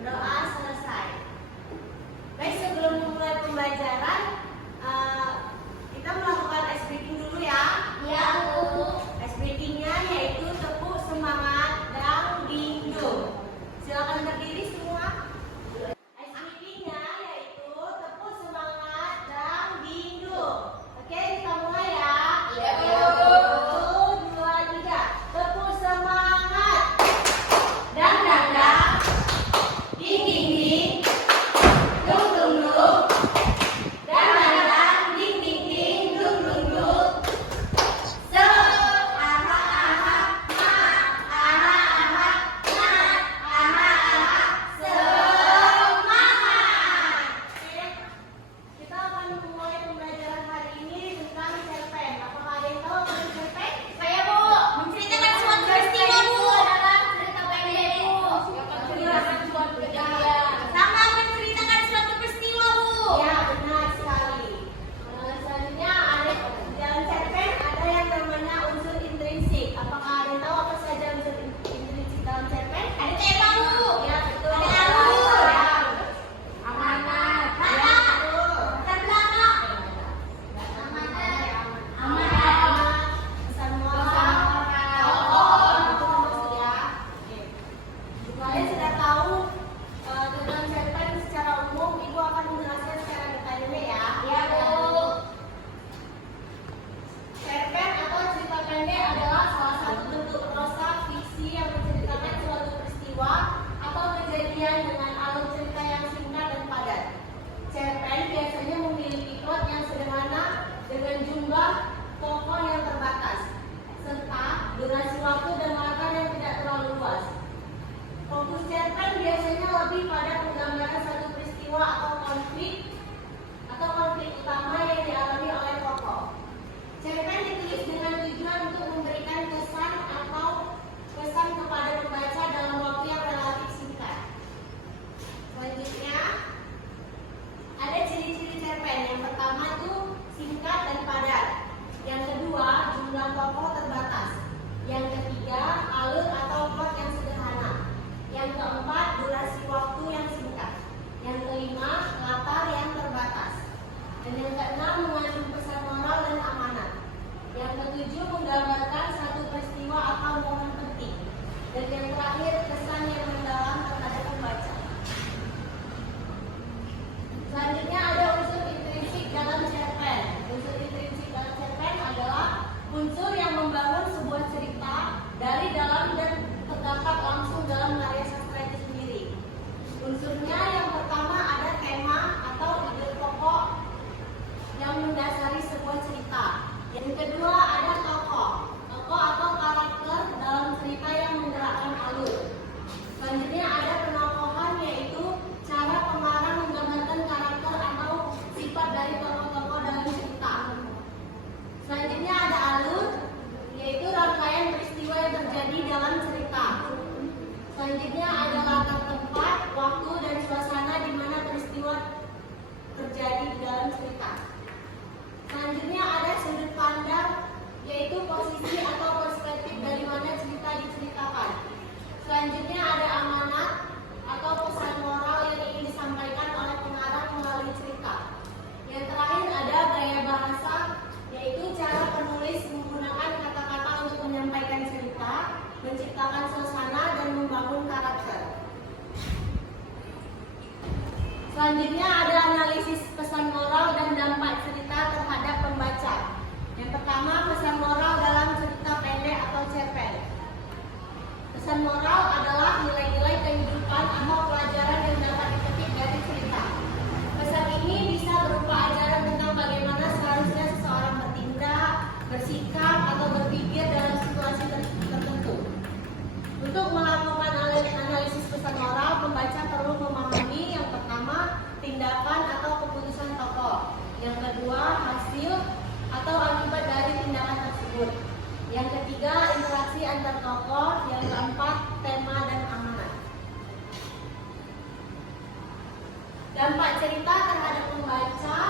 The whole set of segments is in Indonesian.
berdoa selesai. Baik, sebelum memulai pembelajaran, kita melakukan ice breaking dulu ya. Iya, Bu. Ice breakingnya yaitu tepuk semangat dan bingung. Silakan berdiri semua. Ice breakingnya yaitu tepuk semangat dan bingung. Oke, kita mulai ya. Iya, Bu. 1, 2, 3. Tepuk semangat. Dang dang dang. Ding ding ding. Dung dung dung. Dang dang dang. Ding ding ding. Dung dung dung. So, aha aha, ma, aha aha, na, aha aha, semangat. Oke, kita akan memulai pembelajaran hari ini tentang cerpen. Apakah ada yang tahu tentang cerpen? Saya, Bu, menceritakan suatu peristiwa, Bu. Adalah cerita pendek, Bu. Menceritakan suatu kejadian. Sama menceritakan suatu peristiwa, Bu. Ya, benar sekali. Selanjutnya ada dalam cerpen ada yang namanya unsur intrinsik. Apakah ada yang tahu apa saja unsur intrinsik dalam cerpen? Ada tema, Bu. Ya, betul. Ada alur. Ya, Amanat. ya, betul. Latar belakang. Amanat. Pesan Pesan moral. moral. Oh, itu maksud ya. Oke. Kalian sudah tahu tentang cerpen secara umum, Ibu akan menjelaskan secara detailnya ya. Iya, Bu. Cerpen atau cerita pendek adalah salah satu bentuk prosa fiksi yang menceritakan suatu peristiwa atau kejadian dengan alur cerita yang singkat dan padat. Cerpen biasanya memiliki plot yang sederhana dengan jumlah tokoh yang terbatas, serta durasi waktu dan latar yang tidak terlalu luas. Fokus cerpen biasanya lebih pada menggambarkan satu peristiwa atau konflik utama yang dialami oleh tokoh. Cerpen ditulis dengan tujuan untuk memberikan kesan kepada pembaca dalam waktu yang relatif singkat. Selanjutnya ada ciri-ciri cerpen. Yang pertama itu singkat dan padat. Yang kedua, jumlah tokoh terbatas. Yang ketiga, alur atau plot yang sederhana. Yang keempat, durasi waktu yang singkat. Yang kelima, latar yang terbatas. Dan yang keenam, mengandung pesan moral dan amanat. Yang ketujuh, menggambarkan satu peristiwa atau momen penting. Dan yang terakhir, kesan yang mendalam terhadap pembaca. Selanjutnya ada unsur intrinsik dalam cerpen. Unsur intrinsik dalam cerpen adalah unsur yang membangun sebuah cerita dari dalam dan terdapat langsung dalam karya sastra itu sendiri. Unsurnya yang pertama ada tema atau ide pokok yang mendasari sebuah cerita. Yang kedua ada tokoh atau karakter dalam cerita yang menggerakkan alur. Selanjutnya ada penokohan, yaitu cara pengarang menggambarkan karakter atau sifat dari tokoh-tokoh dalam cerita. Selanjutnya ada alur, yaitu rangkaian peristiwa yang terjadi dalam cerita. Selanjutnya ada latar tempat, waktu, dan suasana di mana peristiwa terjadi di dalam cerita. Selanjutnya ada sudut pandang, yaitu posisi atau perspektif dari mana cerita diceritakan. Selanjutnya ada amanat atau pesan moral yang ingin disampaikan oleh pengarang melalui cerita. Yang terakhir ada gaya bahasa, yaitu cara penulis menggunakan kata-kata untuk menyampaikan cerita, menciptakan suasana, dan membangun karakter. Selanjutnya ada analisis pesan moral dan dampak cerita terhadap pembaca. Yang pertama, pesan moral dalam cerita pendek atau cerpen. Pesan moral adalah nilai-nilai kehidupan atau pelajaran yang dapat dipetik dari cerita. Pesan ini bisa berupa ajaran tentang bagaimana seharusnya seseorang bertindak, bersikap, atau berpikir dalam situasi tertentu. Untuk melakukan analisis pesan moral, pembaca perlu memahami yang pertama, tindakan atau keputusan tokoh. Yang kedua, hasil atau akibat dari tindakan tersebut. Yang ketiga, interaksi antar tokoh. Yang keempat, tema dan amanat. Dampak cerita terhadap pembaca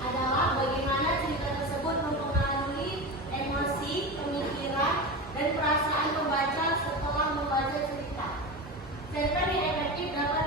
adalah bagaimana cerita tersebut mempengaruhi emosi, pemikiran, dan perasaan pembaca setelah membaca cerita. Cerpen yang efektif dapat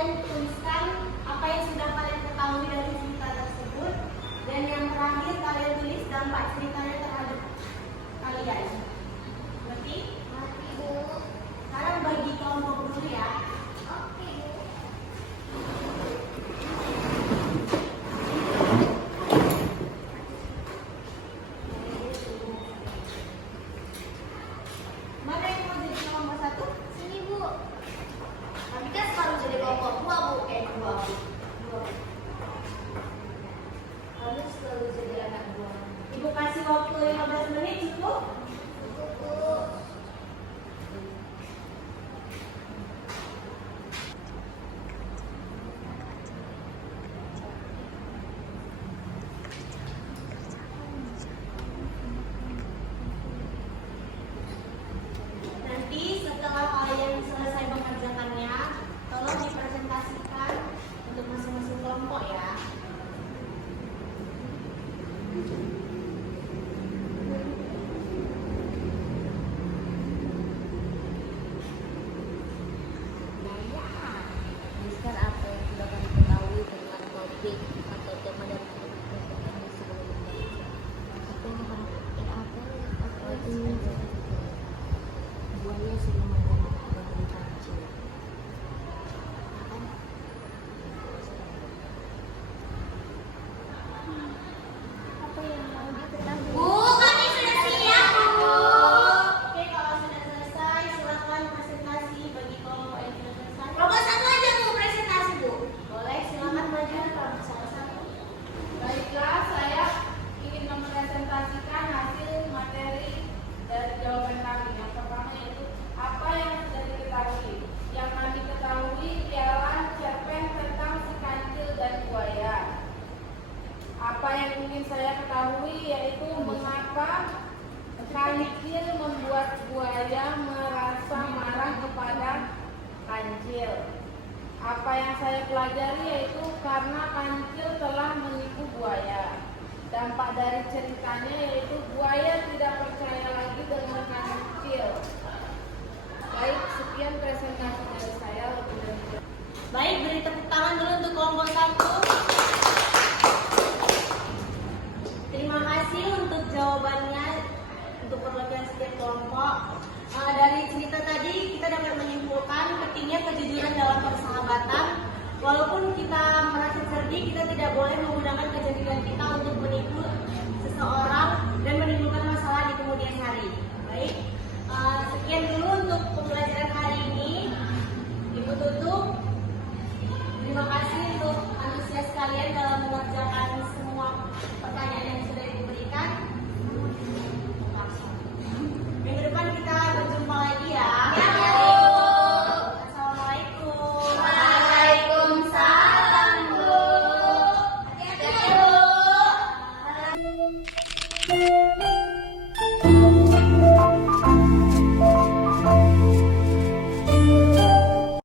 kalian tuliskan apa yang sudah kalian ketahui dari cerita tersebut. Dan yang terakhir kalian tulis dampak ceritanya terhadap kalian. Ngerti? Ngerti, Bu. Sekarang bagi kelompok dulu ya. Oke, Bu. Mana yang mau jadi kelompok satu? Sini, Bu. Tapi kan selalu jadi kelompok 2, Bu. 2. Kamu selalu jadi anak 2. Ibu kasih waktu 15 menit cukup? Bu. Nanti setelah kalian selesai mengerjakannya, tolong dipresentasikan untuk masing-masing kelompok ya. Tuliskan apa yang sudah kami ketahui tentang topik atau tema dari presentasi sebelum membaca. Apa itu? Buaya sering menyerang babi kancil. Apa yang mau diketahui? Bu, kami sudah siap, Bu. Oke, kalau sudah selesai, silakan presentasi bagi kelompok yang sudah selesai. Kelompok 1 aja, Bu, presentasi, Bu. Boleh, silakan maju kelompok satu. Baiklah, saya ingin mempresentasikan hasil materi dari jawaban kami. Yang pertama yaitu apa yang sudah diketahui. Yang kami ketahui ialah cerpen tentang si kancil dan buaya. Apa yang ingin saya ketahui yaitu mengapa kancil membuat buaya merasa marah kepada kancil. Apa yang saya pelajari yaitu karena kancil telah menipu buaya. Dampak dari ceritanya yaitu buaya tidak percaya lagi dengan kancil. Baik, sekian presentasi dari saya. Baik, beri tepuk tangan dulu untuk kelompok satu. Terima kasih untuk jawabannya, untuk perwakilan setiap kelompok. Dari cerita tadi kita dapat menyimpulkan pentingnya kejujuran dalam persahabatan. Walaupun kita merasa sedih, kita tidak boleh menggunakan kejujuran kita untuk menipu seseorang dan menimbulkan masalah di kemudian hari. Baik, sekian dulu untuk pembelajaran hari ini. Ibu tutup. Terima kasih untuk antusias kalian dalam mengerjakan semua pertanyaan yang sudah diberikan. Minggu depan kita berjumpa lagi ya. Assalamualaikum. Waalaikumsalam, Bu. Hati-hati, Bu.